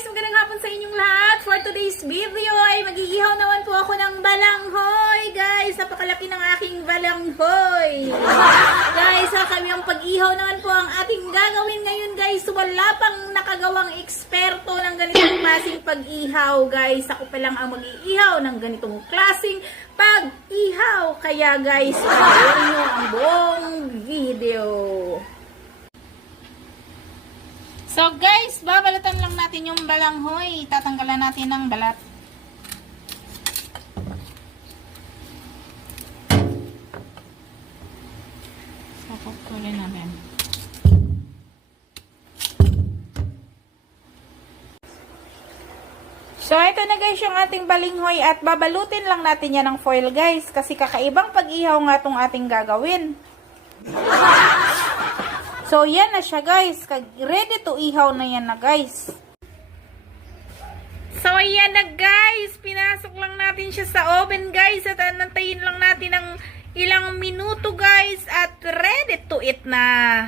guys! Magandang hapon sa inyong lahat. For today's video ay mag-iihaw naman po ako ng balanghoy. Guys, napakalaki ng aking balanghoy. Guys, kami ang pag-ihaw naman po ang ating gagawin ngayon guys. Wala pang nakagawang eksperto ng ganitong klaseng pag-ihaw guys. Ako pa lang ang mag-iihaw ng ganitong klaseng pag-ihaw. Kaya guys, panoorin nyo ang buong video. So guys, babalatan lang natin yung balanghoy. Tatanggalan natin ng balat. So, pupulin natin. So, ito na guys yung ating balinghoy at babalutin lang natin yan ng foil guys. Kasi kakaibang pag-ihaw nga itong ating gagawin. So, yan na siya guys. Ready to ihaw na yan na guys. So, yan na guys. Pinasok lang natin siya sa oven guys. At nantayin lang natin ng ilang minuto guys. At ready to eat na.